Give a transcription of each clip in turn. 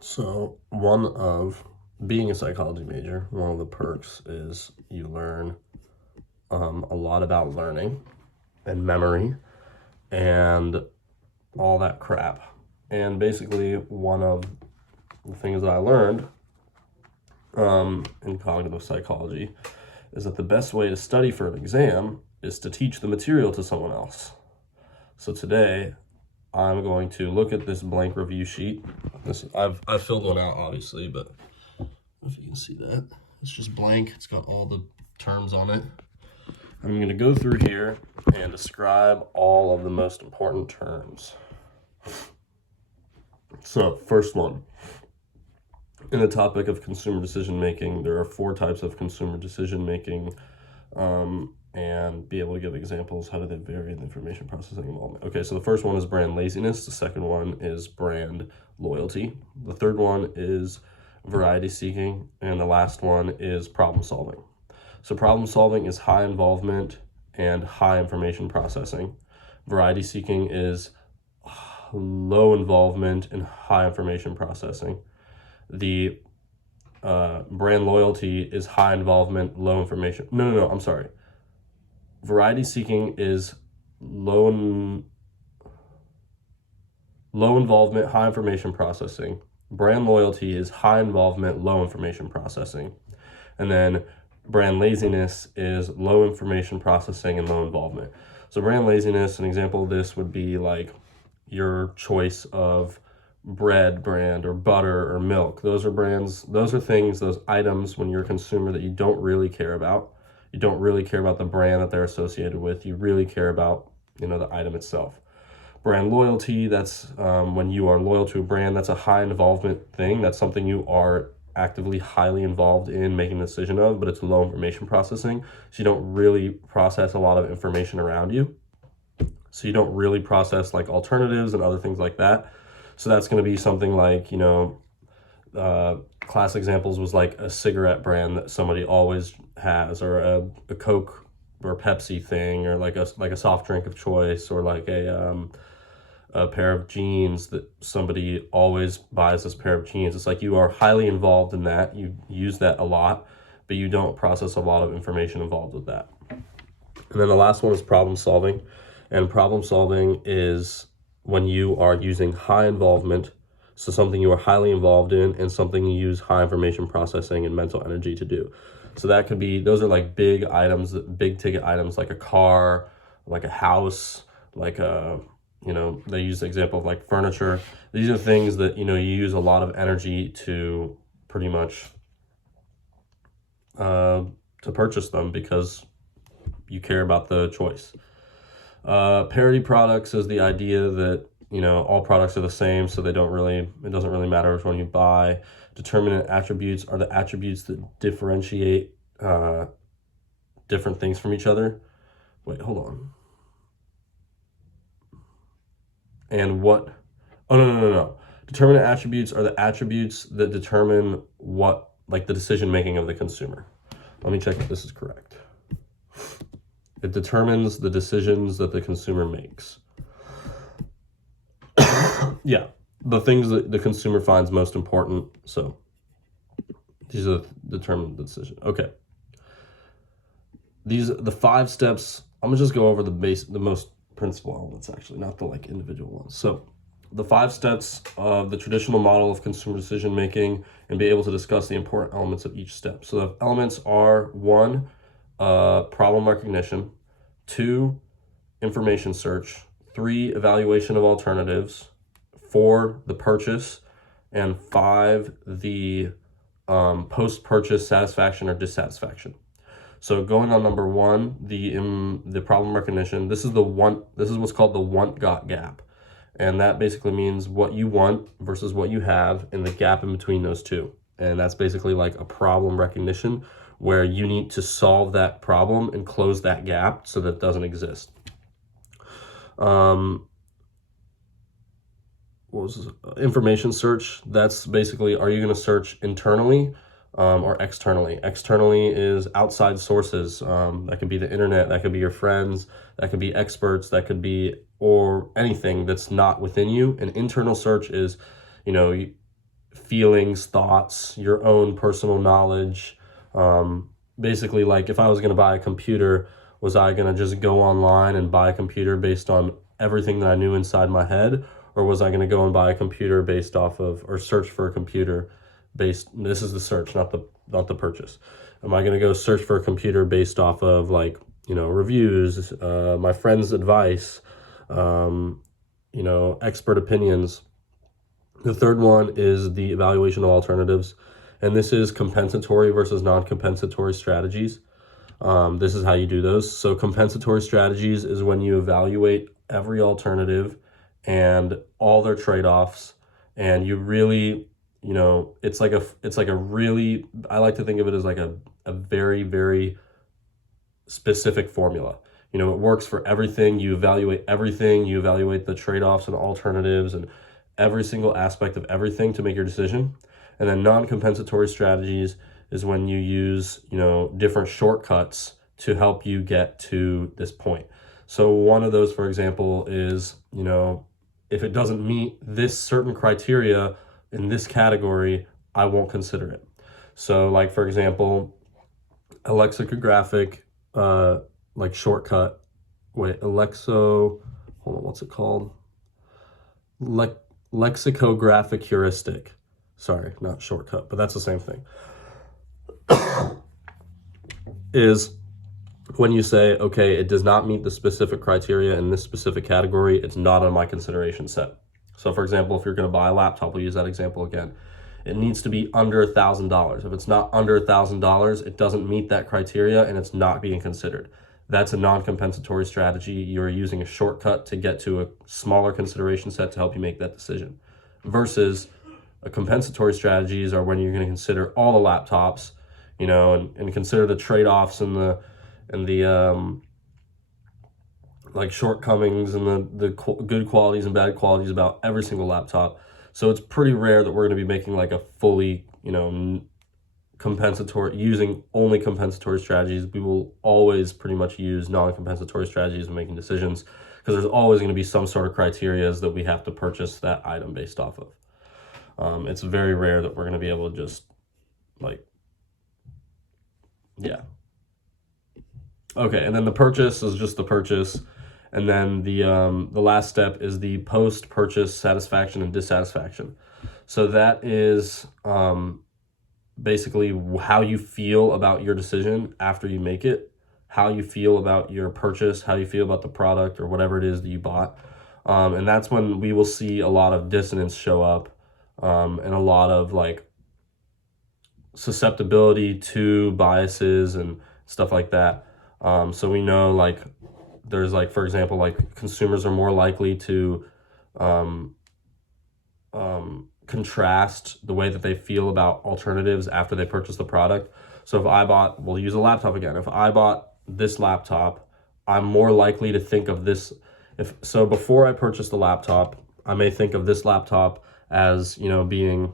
So one of being a psychology major, one of the perks is you learn a lot about learning and memory and all that crap. And basically, one of the things that I learned in cognitive psychology is that the best way to study for an exam is to teach the material to someone else. So today, I'm going to look at this blank review sheet. I've filled one out, obviously, but I don't know if you can see that. It's just blank. It's got all the terms on it. I'm going to go through here and describe all of the most important terms. So, first one. In the topic of consumer decision making, there are 4 types of consumer decision making, and be able to give examples. How do they vary in the information processing involvement? Okay, so the first one is brand laziness. The second one is brand loyalty. The third one is variety seeking. And the last one is problem solving. So problem solving is high involvement and high information processing. Variety seeking is low involvement and high information processing. The brand loyalty is high involvement, low information. No, I'm sorry. Variety seeking is low involvement, high information processing. Brand loyalty is high involvement, low information processing. And then brand laziness is low information processing and low involvement. So brand laziness, an example of this would be like your choice of bread brand or butter or milk. Those are brands, those are things, those items when you're a consumer that you don't really care about. You don't really care about the brand that they're associated with. You really care about, the item itself. Brand loyalty, that's when you are loyal to a brand. That's a high involvement thing. That's something you are actively highly involved in making a decision of, but it's low information processing. So you don't really process a lot of information around you. So you don't really process like alternatives and other things like that. So that's going to be something like, class examples was like a cigarette brand that somebody always has, or a Coke or Pepsi thing, or like a soft drink of choice, or like a pair of jeans that somebody always buys this pair of jeans. It's like you are highly involved in that. You use that a lot, but you don't process a lot of information involved with that. And then the last one is problem solving. And problem solving is when you are using high involvement, so something you are highly involved in and something you use high information processing and mental energy to do. So that could be, those are like big items, big ticket items, like a car, like a house, like they use the example of like furniture. These are things that, you use a lot of energy to pretty much to purchase them because you care about the choice. Parity products is the idea that, all products are the same, so it doesn't really matter which one you buy. Determinant attributes are the attributes that differentiate different things from each other. Wait, hold on. And what? Oh, no. Determinant attributes are the attributes that determine what, like the decision making of the consumer. Let me check if this is correct. It determines the decisions that the consumer makes. Yeah, the things that the consumer finds most important. So these are determine the decision. Okay. These are the 5 steps. I'm gonna just go over the most principal elements, actually, not the like individual ones. So the 5 steps of the traditional model of consumer decision making, and be able to discuss the important elements of each step. So the elements are 1, problem recognition, 2, information search, 3, evaluation of alternatives, 4, the purchase, and 5, the post-purchase satisfaction or dissatisfaction. So going on number 1, the problem recognition. This is what's called the want-got gap, and that basically means what you want versus what you have, and the gap in between those two. And that's basically like a problem recognition, where you need to solve that problem and close that gap so that it doesn't exist. What was this? Information search. That's basically, are you going to search internally or externally? Externally is outside sources. That could be the internet, that could be your friends, that could be experts, that could be, or anything that's not within you. An internal search is, feelings, thoughts, your own personal knowledge. Basically, like if I was going to buy a computer, was I going to just go online and buy a computer based on everything that I knew inside my head? Or was I going to go and buy a computer based off of, or search for a computer based, this is the search, not the purchase. Am I going to go search for a computer based off of like, reviews, my friend's advice, expert opinions? The third one is the evaluation of alternatives. And this is compensatory versus non-compensatory strategies. This is how you do those. So compensatory strategies is when you evaluate every alternative and all their trade-offs, and you really, it's like a really, I like to think of it as like a very, very specific formula. It works for everything. You evaluate everything. You evaluate the trade-offs and alternatives and every single aspect of everything to make your decision. And then non-compensatory strategies is when you use, different shortcuts to help you get to this point. So one of those, for example, is, if it doesn't meet this certain criteria in this category, I won't consider it. So like, for example, a lexicographic, shortcut, hold on, what's it called? Lexicographic heuristic. Sorry, not shortcut, but that's the same thing. Is when you say, okay, it does not meet the specific criteria in this specific category, it's not on my consideration set. So for example, if you're going to buy a laptop, we'll use that example again. It needs to be under $1,000. If it's not under $1,000, it doesn't meet that criteria and it's not being considered. That's a non-compensatory strategy. You're using a shortcut to get to a smaller consideration set to help you make that decision. Versus a compensatory strategies are when you're going to consider all the laptops, and consider the trade-offs and the like shortcomings and the good qualities and bad qualities about every single laptop. So it's pretty rare that we're going to be making like a fully, compensatory, using only compensatory strategies. We will always pretty much use non-compensatory strategies when making decisions, because there's always going to be some sort of criteria that we have to purchase that item based off of. It's very rare that we're going to be able to just Okay, and then the purchase is just the purchase. And then the last step is the post-purchase satisfaction and dissatisfaction. So that is basically how you feel about your decision after you make it, how you feel about your purchase, how you feel about the product or whatever it is that you bought. And that's when we will see a lot of dissonance show up, and a lot of susceptibility to biases and stuff like that. So we know there's for example, consumers are more likely to contrast the way that they feel about alternatives after they purchase the product. So if we'll use a laptop again. If I bought this laptop, I'm more likely to think of this. So before I purchase the laptop, I may think of this laptop as, being,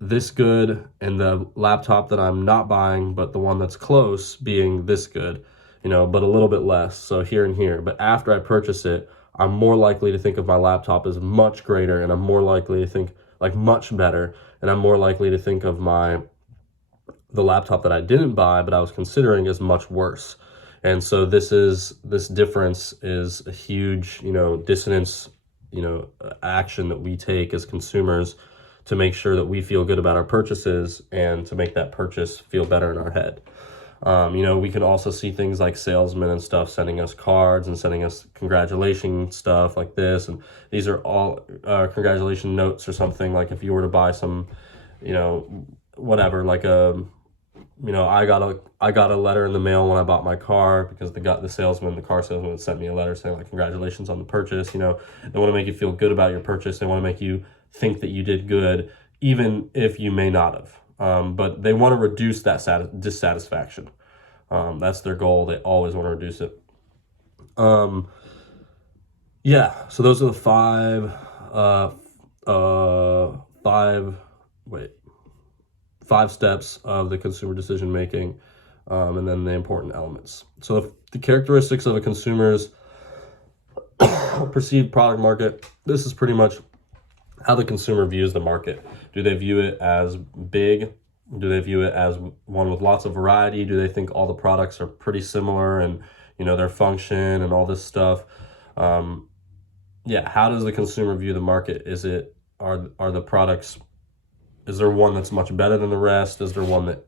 this good, and the laptop that I'm not buying, but the one that's close, being this good, but a little bit less. So here and here. But after I purchase it, I'm more likely to think of my laptop as much greater, and I'm more likely to think much better, and I'm more likely to think of the laptop that I didn't buy but I was considering as much worse. And so this difference is a huge, dissonance, action that we take as consumers to make sure that we feel good about our purchases and to make that purchase feel better in our head. We can also see things like salesmen and stuff sending us cards and sending us congratulation stuff like this. And these are all congratulation notes or something. Like if you were to buy some, whatever, I got a letter in the mail when I bought my car, because the car salesman sent me a letter saying congratulations on the purchase. They want to make you feel good about your purchase. They want to make you think that you did good, even if you may not have. But they want to reduce that dissatisfaction. That's their goal. They always want to reduce it. So those are the five steps of the consumer decision making, and then the important elements. So the characteristics of a consumer's perceived product market, this is pretty much how the consumer views the market. Do they view it as big? Do they view it as one with lots of variety? Do they think all the products are pretty similar and, their function and all this stuff? Yeah, how does the consumer view the market? Are the products, is there one that's much better than the rest? Is there one that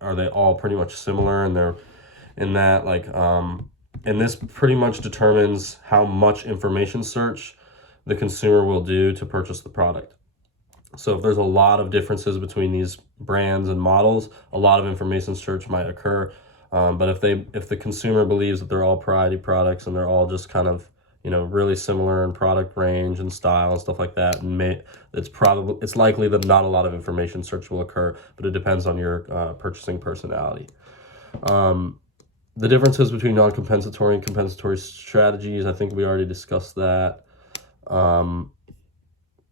are they all pretty much similar, and they're in that, like, and this pretty much determines how much information search the consumer will do to purchase the product. So if there's a lot of differences between these brands and models, a lot of information search might occur. But if the consumer believes that they're all priority products and they're all just kind of, really similar in product range and style and stuff like that, it's likely that not a lot of information search will occur, but it depends on your purchasing personality. The differences between non-compensatory and compensatory strategies, I think we already discussed that.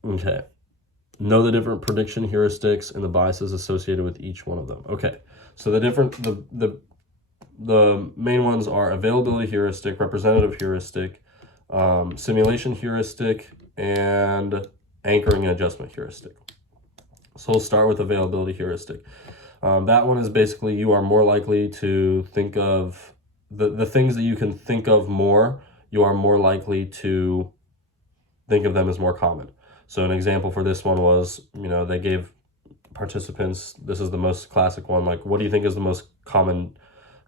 Okay. Know the different prediction heuristics and the biases associated with each one of them. Okay, so the main ones are availability heuristic, representative heuristic, simulation heuristic, and anchoring and adjustment heuristic. So we'll start with availability heuristic. That one is basically you are more likely to think of the things that you can think of more, you are more likely to think of them as more common. So an example for this one was, they gave participants, this is the most classic one, like, what do you think is the most common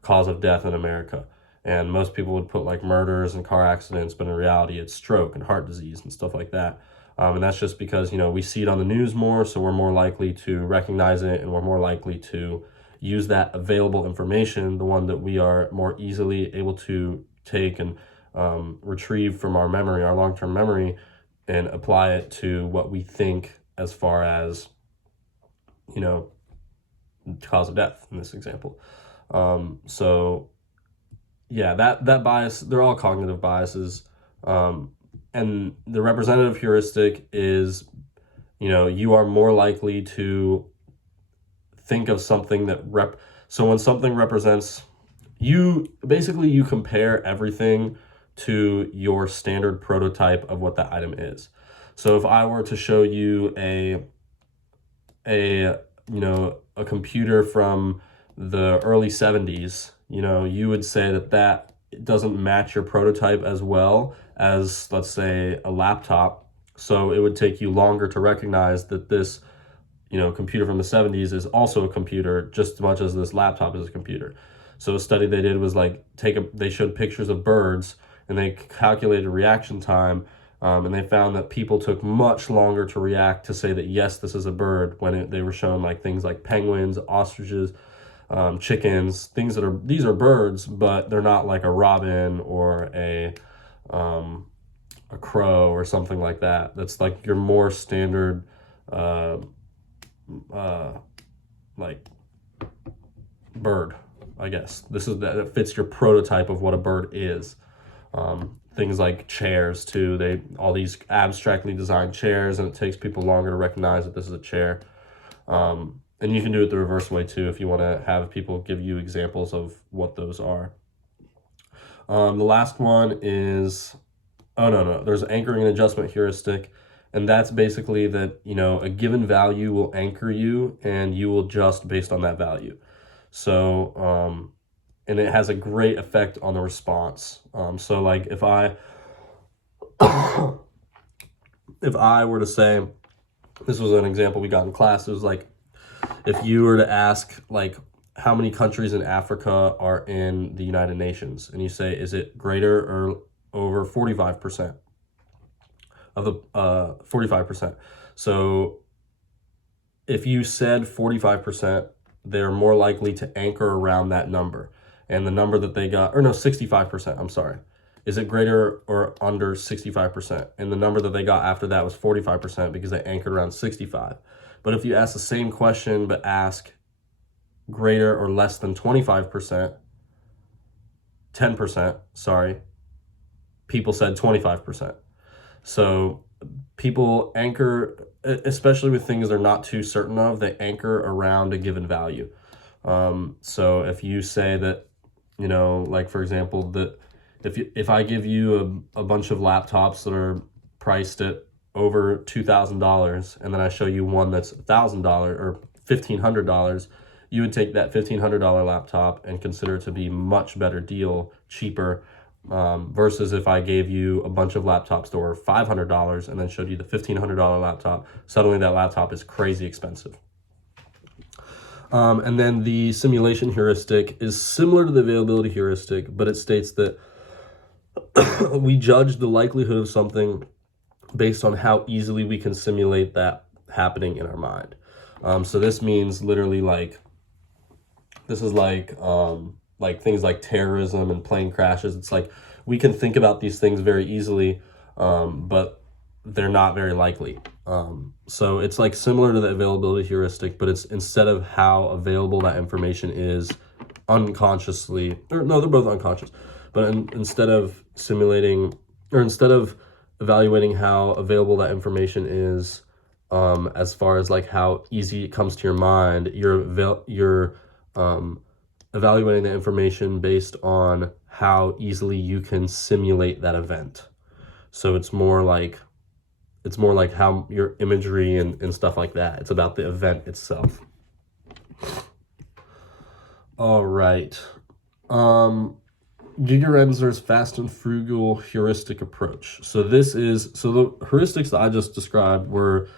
cause of death in America? And most people would put like murders and car accidents, but in reality it's stroke and heart disease and stuff like that. And that's just because, we see it on the news more, so we're more likely to recognize it, and we're more likely to use that available information, the one that we are more easily able to take and retrieve from our memory, our long-term memory, and apply it to what we think as far as, cause of death in this example. So yeah, that bias, they're all cognitive biases. And the representative heuristic is, you are more likely to think of something that so when something represents, you compare everything to your standard prototype of what that item is. So if I were to show you a computer from the early 70s, you would say that doesn't match your prototype as well as, let's say, a laptop. So it would take you longer to recognize that this, computer from the 70s is also a computer just as much as this laptop is a computer. So a study they did was like they showed pictures of birds and they calculated reaction time, and they found that people took much longer to react to say that, yes, this is a bird, when they were shown like things like penguins, ostriches, chickens, these are birds, but they're not like a robin or a crow or something like that. That's like your more standard, like bird, I guess. That fits your prototype of what a bird is. Things like chairs too. All these abstractly designed chairs, and it takes people longer to recognize that this is a chair. And you can do it the reverse way too if you want to have people give you examples of what those are. The last one is, there's anchoring and adjustment heuristic. And that's basically that, a given value will anchor you and you will adjust based on that value. So, and it has a great effect on the response. So like if I were to say, this was an example we got in class, it was like, if you were to ask, like, how many countries in Africa are in the United Nations, and you say, is it greater or over 45% of the 45%? So if you said 45%, they're more likely to anchor around that number. And the number that they got, 65%, I'm sorry. Is it greater or under 65%? And the number that they got after that was 45% because they anchored around 65. But if you ask the same question but ask greater or less than 10%, people said 25%. So people anchor, especially with things they're not too certain of, they anchor around a given value. So if you say that, like for example, that if I give you a bunch of laptops that are priced at over $2,000, and then I show you one that's $1,000 or $1,500, you would take that $1,500 laptop and consider it to be much better deal, cheaper, versus if I gave you a bunch of laptops that were $500 and then showed you the $1,500 laptop. Suddenly that laptop is crazy expensive. And then the simulation heuristic is similar to the availability heuristic, but it states that we judge the likelihood of something based on how easily we can simulate that happening in our mind. So this means literally this is like things like terrorism and plane crashes. It's like we can think about these things very easily, but they're not very likely. So it's like similar to the availability heuristic, but it's instead of how available that information is unconsciously, or no, they're both unconscious, but instead of evaluating how available that information is, as far as like how easy it comes to your mind, you're evaluating the information based on how easily you can simulate that event. So it's more like how your imagery and stuff like that. It's about the event itself. All right. Giga Renzer's fast and frugal heuristic approach. So the heuristics that I just described were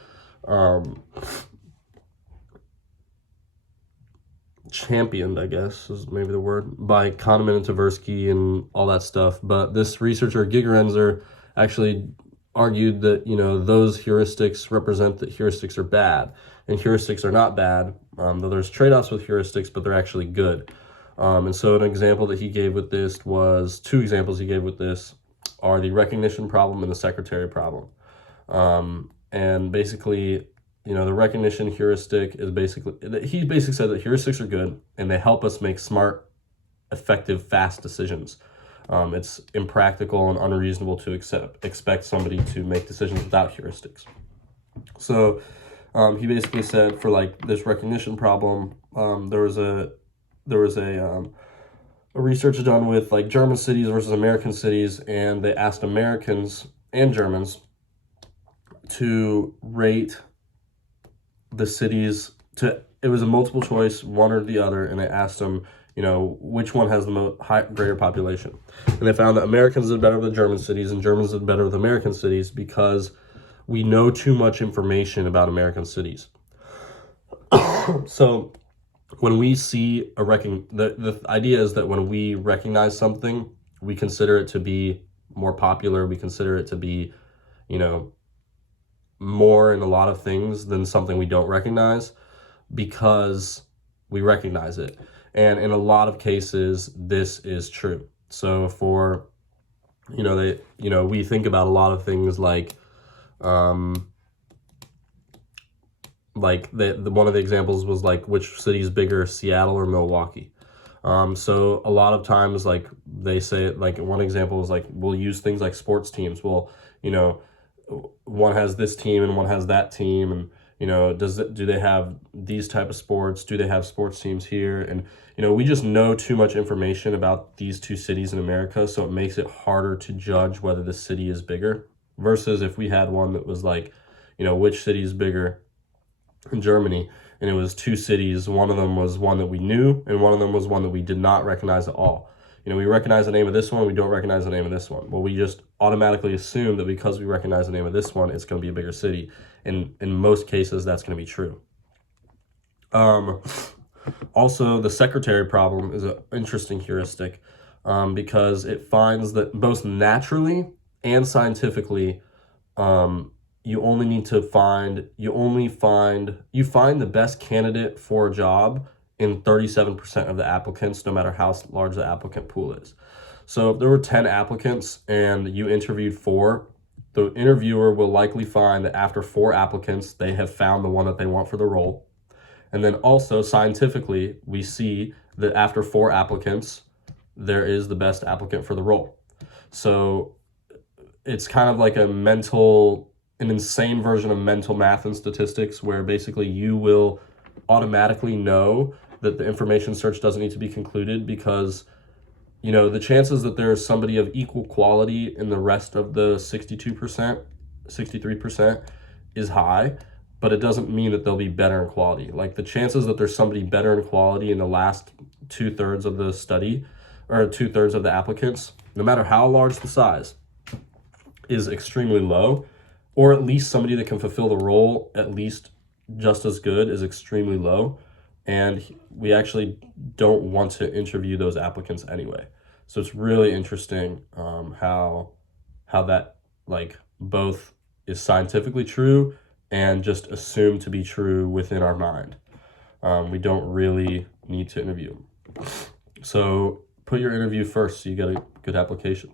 championed, I guess is maybe the word, by Kahneman and Tversky and all that stuff. But this researcher, Giga Renzer, actually argued that, those heuristics represent that heuristics are bad. And heuristics are not bad, though there's trade-offs with heuristics, but they're actually good. And so two examples he gave with this are the recognition problem and the secretary problem. And basically, the recognition heuristic is he basically said that heuristics are good and they help us make smart, effective, fast decisions. It's impractical and unreasonable to expect somebody to make decisions without heuristics. So he basically said for like this recognition problem, there was a research done with like German cities versus American cities, and they asked Americans and Germans to rate the cities it was a multiple choice, one or the other, and they asked them, which one has the greater population. And they found that Americans did better with German cities and Germans did better with American cities because we know too much information about American cities. So when we see the idea is that when we recognize something, we consider it to be more popular. We consider it to be, more in a lot of things than something we don't recognize because we recognize it. And in a lot of cases, this is true. So for, we think about a lot of things like one of the examples was like, which city is bigger, Seattle or Milwaukee? So a lot of times, like they say, like one example is like, we'll use things like sports teams. Well, one has this team and one has that team, and do they have these type of sports? Do they have sports teams here? And we just know too much information about these two cities in America, so it makes it harder to judge whether the city is bigger. Versus if we had one that was like, which city is bigger in Germany, and it was two cities. One of them was one that we knew, and one of them was one that we did not recognize at all. We recognize the name of this one, we don't recognize the name of this one. Well, we just automatically assume that because we recognize the name of this one, it's going to be a bigger city. And in most cases, that's going to be true. Also, the secretary problem is an interesting heuristic because it finds that both naturally and scientifically, you find the best candidate for a job in 37% of the applicants, no matter how large the applicant pool is. So if there were 10 applicants and you interviewed 4, the interviewer will likely find that after 4 applicants, they have found the one that they want for the role. And then also scientifically, we see that after 4 applicants, there is the best applicant for the role. So it's kind of like an insane version of mental math and statistics, where basically you will automatically know that the information search doesn't need to be concluded because, the chances that there's somebody of equal quality in the rest of the 62% 63% is high, but it doesn't mean that they'll be better in quality. Like the chances that there's somebody better in quality in the last 2/3 of the study, or 2/3 of the applicants, no matter how large the size, is extremely low, or at least somebody that can fulfill the role at least just as good is extremely low. And we actually don't want to interview those applicants anyway. So it's really interesting how that like both is scientifically true and just assumed to be true within our mind. We don't really need to interview. So put your interview first so you get a good application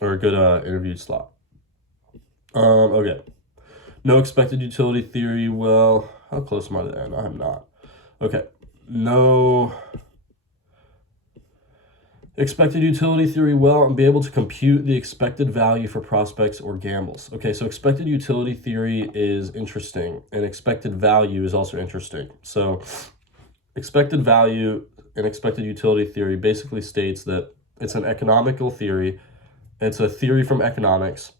or a good interview slot. Okay. No expected utility theory. Well, how close am I to the end? I'm not. Okay. No expected utility theory well and be able to compute the expected value for prospects or gambles. Okay, so expected utility theory is interesting, and expected value is also interesting. So expected value and expected utility theory basically states that it's an economical theory. It's a theory from economics,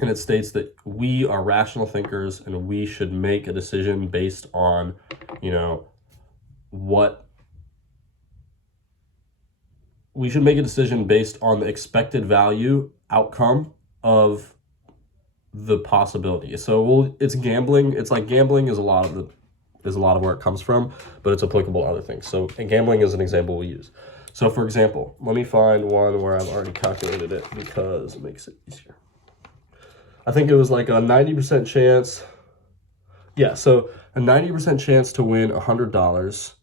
and it states that we are rational thinkers and we should make a decision based on, we should make a decision based on the expected value outcome of the possibility. So it's gambling. It's like gambling is a lot of where it comes from, but it's applicable to other things. So gambling is an example we use. So for example, let me find one where I've already calculated it because it makes it easier. I think it was like a 90% chance. Yeah, so a 90% chance to win $100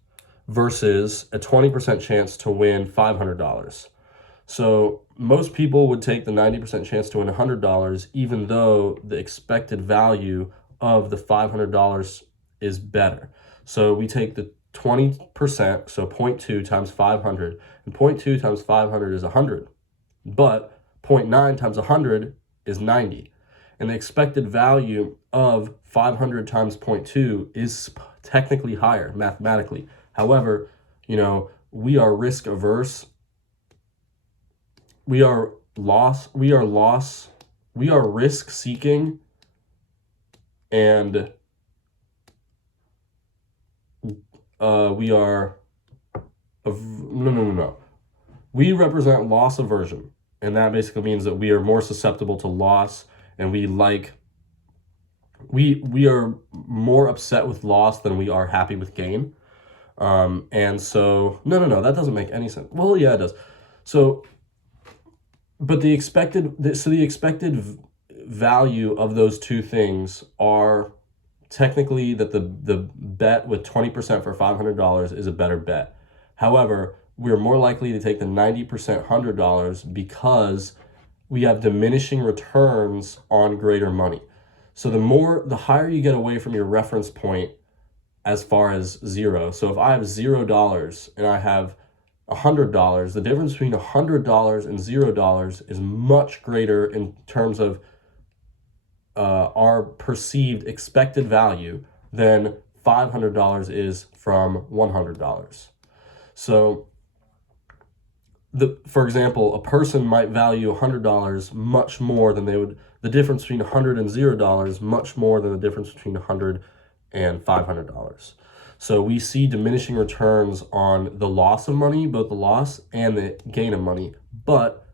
versus a 20% chance to win $500. So most people would take the 90% chance to win $100, even though the expected value of the $500 is better. So we take the 20%, so 0.2 times 500, and 0.2 times 500 is 100, but 0.9 times 100 is 90. And the expected value of 500 times 0.2 is technically higher mathematically. However, we are risk averse. We are risk seeking, and we represent loss aversion, and that basically means that we are more susceptible to loss, and we are more upset with loss than we are happy with gain. And so no, that doesn't make any sense. Well, yeah, it does. So, but the expected value of those two things are technically that the bet with 20% for $500 is a better bet. However, we're more likely to take the 90% $100 because we have diminishing returns on greater money. So the higher you get away from your reference point as far as zero. So if I have $0 and I have $100, the difference between $100 and $0 is much greater in terms of our perceived expected value than $500 is from $100. So for example, a person might value $100 much more than the difference between $100 and $0 much more than the difference between $100 and $500. So we see diminishing returns on the loss of money, both the loss and the gain of money, but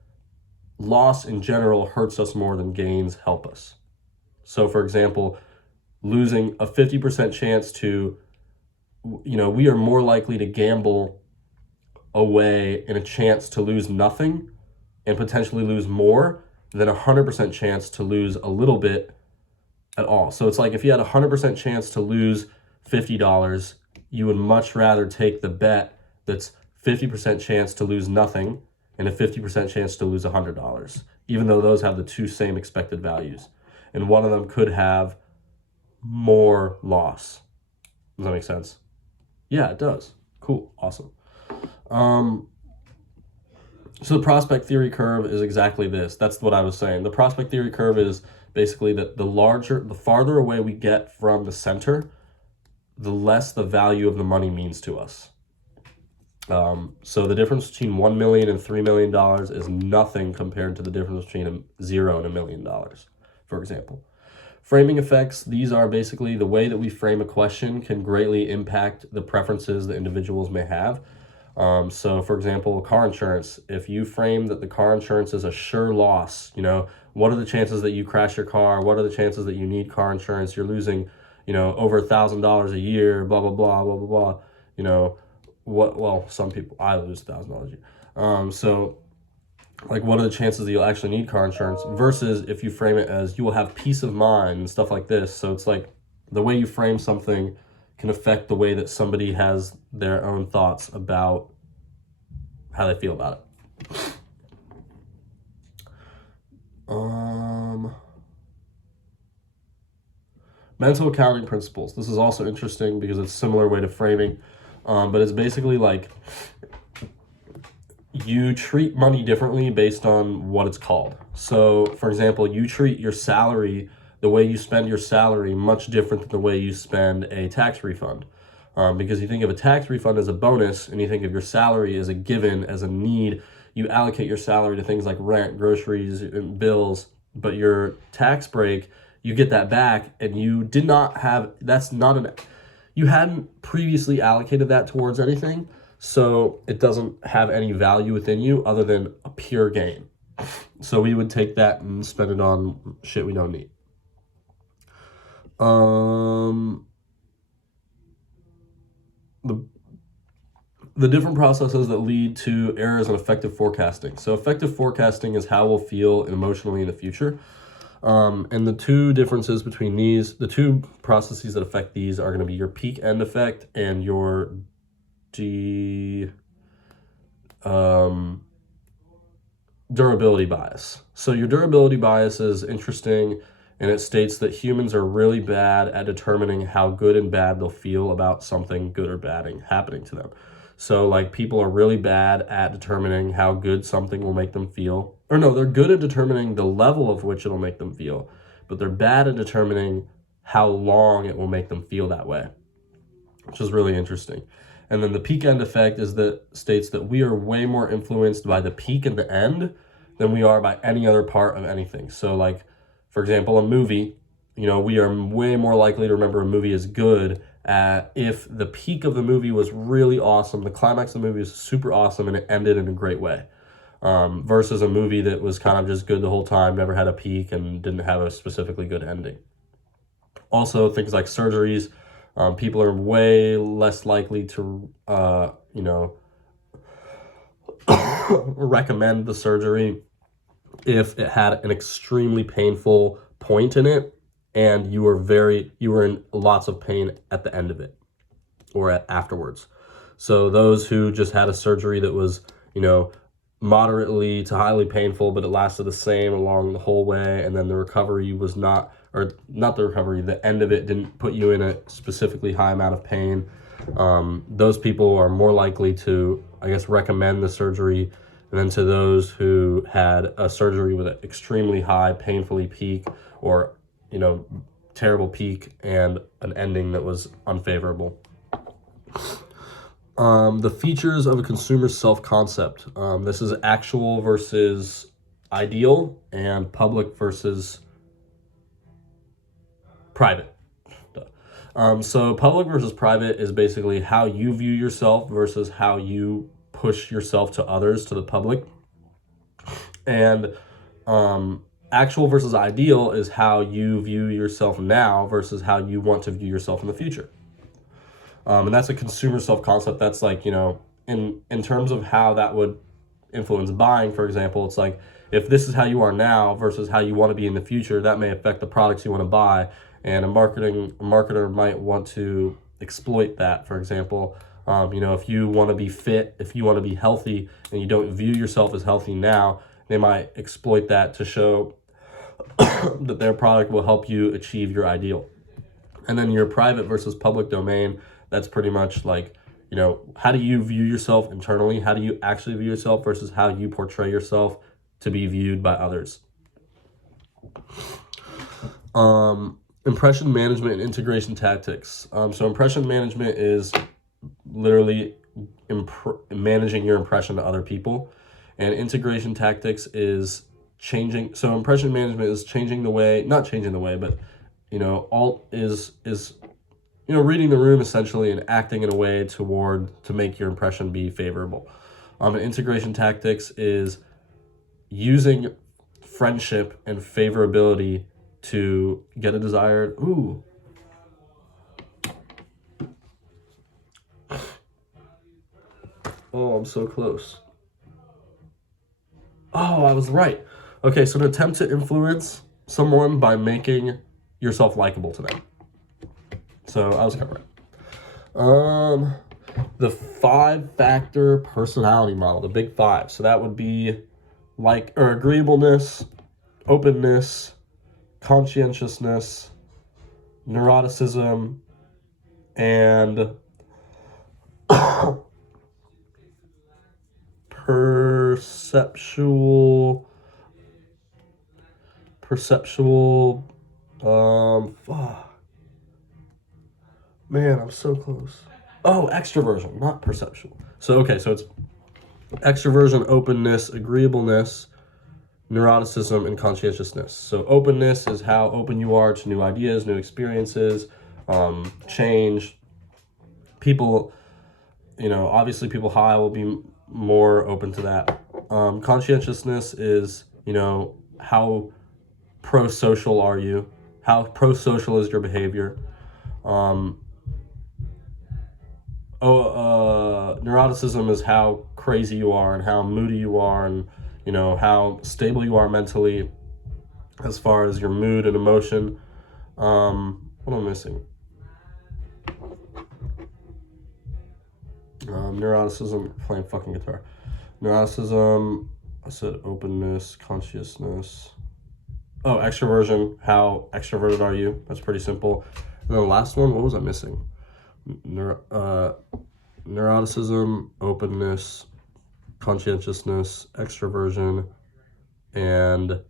loss in general hurts us more than gains help us. So for example, losing a 50% chance to, we are more likely to gamble away in a chance to lose nothing and potentially lose more than 100% chance to lose a little bit at all. So it's like if you had a 100% chance to lose $50, you would much rather take the bet that's 50% chance to lose nothing and a 50% chance to lose $100, even though those have the two same expected values. And one of them could have more loss. Does that make sense? Yeah, it does. Cool. Awesome. So the prospect theory curve is exactly this. That's what I was saying. The prospect theory curve is basically that the farther away we get from the center, the less the value of the money means to us. So the difference between $1 million and $3 million is nothing compared to the difference between $0 and $1 million. for example. Framing effects, these are basically the way that we frame a question can greatly impact the preferences that individuals may have. So for example, car insurance, if you frame that the car insurance is a sure loss, what are the chances that you crash your car? What are the chances that you need car insurance? You're losing, over $1,000 a year, blah, blah, blah, blah, blah, blah. Some people, I lose $1,000 a year. So like, what are the chances that you'll actually need car insurance versus if you frame it as you will have peace of mind and stuff like this. So it's like the way you frame something can affect the way that somebody has their own thoughts about how they feel about it. Mental accounting principles. This is also interesting because it's a similar way to framing, but it's basically like you treat money differently based on what it's called. So, for example, you treat your salary, the way you spend your salary, much different than the way you spend a tax refund. Because you think of a tax refund as a bonus and you think of your salary as a given, as a need. You allocate your salary to things like rent, groceries, and bills, but your tax break, you get that back and you did not have, you hadn't previously allocated that towards anything. So it doesn't have any value within you other than a pure gain. So we would take that and spend it on shit we don't need. The different processes that lead to errors in effective forecasting. So effective forecasting is how we'll feel emotionally in the future. And the two differences between the two processes that affect these are going to be your peak end effect and your durability bias. So your durability bias is interesting, and it states that humans are really bad at determining how good and bad they'll feel about something good or bad happening to them. So like people are really bad at determining how good something will make them feel. Or no, they're good at determining the level of which it'll make them feel, but they're bad at determining how long it will make them feel that way, which is really interesting. And then the peak end effect states that we are way more influenced by the peak and the end than we are by any other part of anything. So like, for example, a movie, we are way more likely to remember a movie as good if the peak of the movie was really awesome, the climax of the movie was super awesome, and it ended in a great way. Versus a movie that was kind of just good the whole time, never had a peak, and didn't have a specifically good ending. Also, things like surgeries. People are way less likely to, recommend the surgery if it had an extremely painful point in it and you were in lots of pain at the end of it or afterwards. So those who just had a surgery that was, moderately to highly painful, but it lasted the same along the whole way, and then the recovery was the end of it didn't put you in a specifically high amount of pain. Those people are more likely to, recommend the surgery than to those who had a surgery with an extremely high, painfully peak or, terrible peak and an ending that was unfavorable. The features of a consumer's self-concept. This is actual versus ideal and public versus private. So public versus private is basically how you view yourself versus how you push yourself to others, to the public. And actual versus ideal is how you view yourself now versus how you want to view yourself in the future. And that's a consumer self-concept. That's like, in terms of how that would influence buying, for example, it's like, if this is how you are now versus how you want to be in the future, that may affect the products you want to buy. And a marketer might want to exploit that. For example, if you want to be fit, if you want to be healthy, and you don't view yourself as healthy now, they might exploit that to show that their product will help you achieve your ideal. And then your private versus public domain, that's pretty much like, how do you view yourself internally? How do you actually view yourself versus how you portray yourself to be viewed by others? Impression management and integration tactics. So impression management is literally managing your impression to other people. And integration tactics is changing. So impression management is changing the way, not changing the way, but alt is reading the room essentially and acting in a way to make your impression be favorable. And integration tactics is using friendship and favorability to get a desired. Ooh. Oh, I'm so close. Oh, I was right. Okay, so an attempt to influence someone by making yourself likable to them. So I was kind of right. The 5-factor personality model, the big 5. So that would be agreeableness, openness, conscientiousness, neuroticism, and perceptual man, I'm so close. Oh, extroversion, not perceptual. So it's extroversion, openness, agreeableness, neuroticism, and conscientiousness. So openness is how open you are to new ideas, new experiences, change. People, obviously people high will be more open to that. Conscientiousness is, how pro-social are you? How pro-social is your behavior? Neuroticism is how crazy you are and how moody you are and, how stable you are mentally as far as your mood and emotion. What am I missing? Neuroticism, playing fucking guitar. Neuroticism, I said openness, consciousness. Oh, extroversion, how extroverted are you? That's pretty simple. And then the last one, what was I missing? Neuroticism, openness, conscientiousness, extroversion, and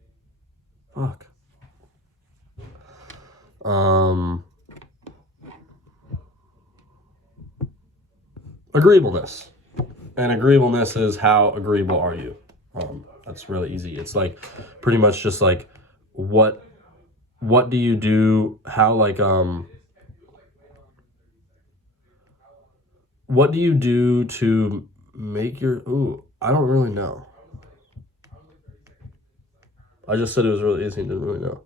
agreeableness. And agreeableness is how agreeable are you? That's really easy. It's like pretty much just like what do you do? How what do you do to make your I don't really know. I just said it was really easy and didn't really know.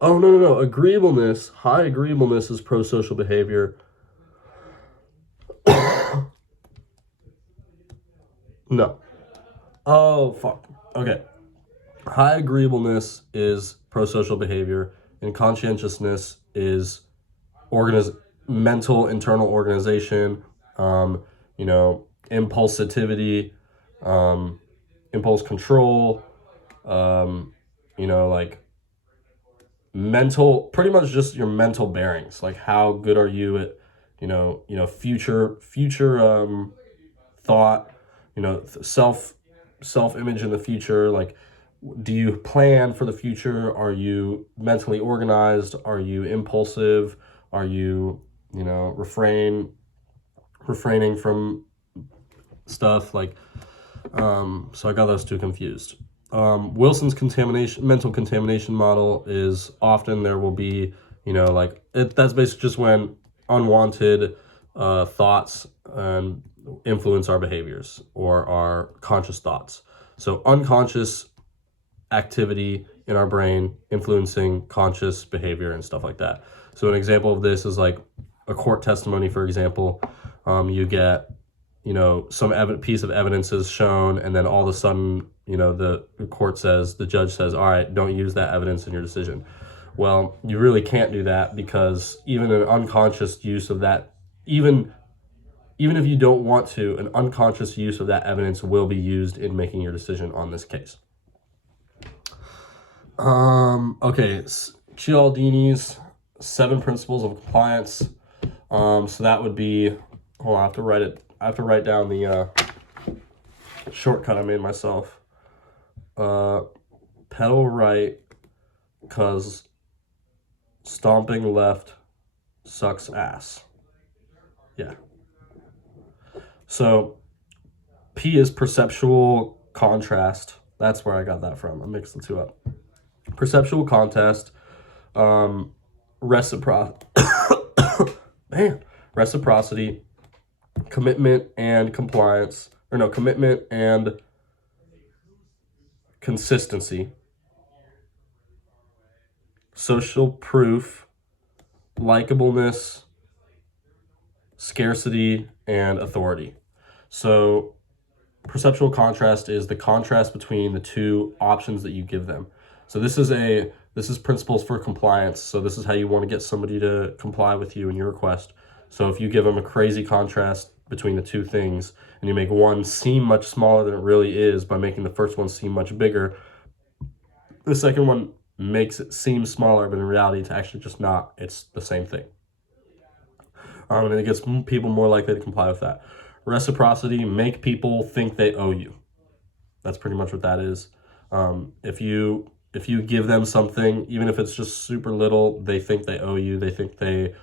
Oh, no. Agreeableness, high agreeableness is pro-social behavior. No. Oh, fuck. Okay. High agreeableness is pro-social behavior, and conscientiousness is mental internal organization, impulsivity, impulse control, like mental, pretty much just your mental bearings. Like how good are you at, future thought, self image in the future. Like, do you plan for the future? Are you mentally organized? Are you impulsive? Are you, refraining from stuff like, so I got those two confused. Wilson's mental contamination model is often there will be, that's basically just when unwanted thoughts influence our behaviors or our conscious thoughts. So unconscious activity in our brain influencing conscious behavior and stuff like that. So an example of this is like a court testimony, for example. You get, some piece of evidence is shown, and then all of a sudden, the judge says, all right, don't use that evidence in your decision. Well, you really can't do that because even an unconscious use of that, even if you don't want to, an unconscious use of that evidence will be used in making your decision on this case. Okay, Cialdini's 7 principles of compliance. So that would be, hold on, I have to write down the shortcut I made myself. Pedal right, cause stomping left sucks ass. Yeah. So P is perceptual contrast. That's where I got that from. I mixed the two up. Perceptual contest, reciprocity, commitment and compliance, commitment and consistency, social proof, likableness, scarcity, and authority. So perceptual contrast is the contrast between the two options that you give them. So this is principles for compliance. So this is how you want to get somebody to comply with you and your request. So if you give them a crazy contrast between the two things and you make one seem much smaller than it really is by making the first one seem much bigger, the second one makes it seem smaller, but in reality it's actually just not. It's the same thing. And it gets people more likely to comply with that. Reciprocity, make people think they owe you. That's pretty much what that is. If you give them something, even if it's just super little, they think they owe you. They think they,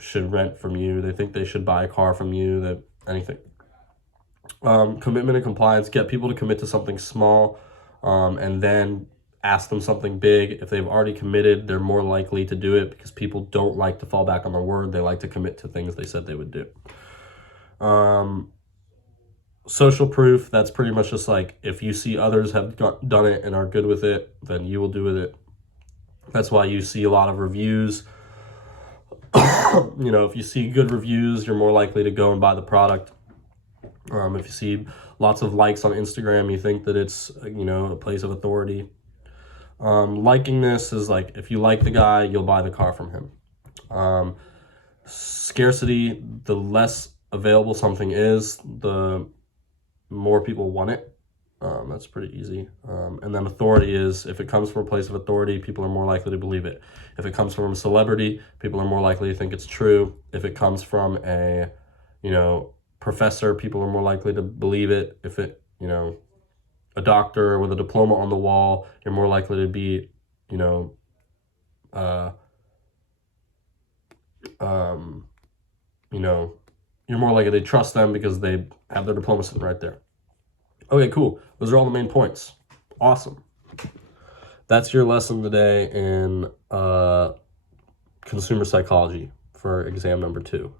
should rent from you. They think they should buy a car from you, anything. Commitment and compliance, get people to commit to something small, and then ask them something big. If they've already committed, they're more likely to do it because people don't like to fall back on their word. They like to commit to things they said they would do. Social proof, that's pretty much just like if you see others have done it and are good with it, then you will do with it. That's why you see a lot of reviews. If you see good reviews, you're more likely to go and buy the product. If you see lots of likes on Instagram, you think that it's, a place of authority. Liking this is like, if you like the guy, you'll buy the car from him. Scarcity, the less available something is, the more people want it. That's pretty easy. And then authority is, if it comes from a place of authority, people are more likely to believe it. If it comes from a celebrity, people are more likely to think it's true. If it comes from a, professor, people are more likely to believe it. If it, a doctor with a diploma on the wall, you're more likely to be, you're more likely to trust them because they have their diploma sitting right there. Okay, cool. Those are all the main points. Awesome. That's your lesson today in consumer psychology for exam number 2.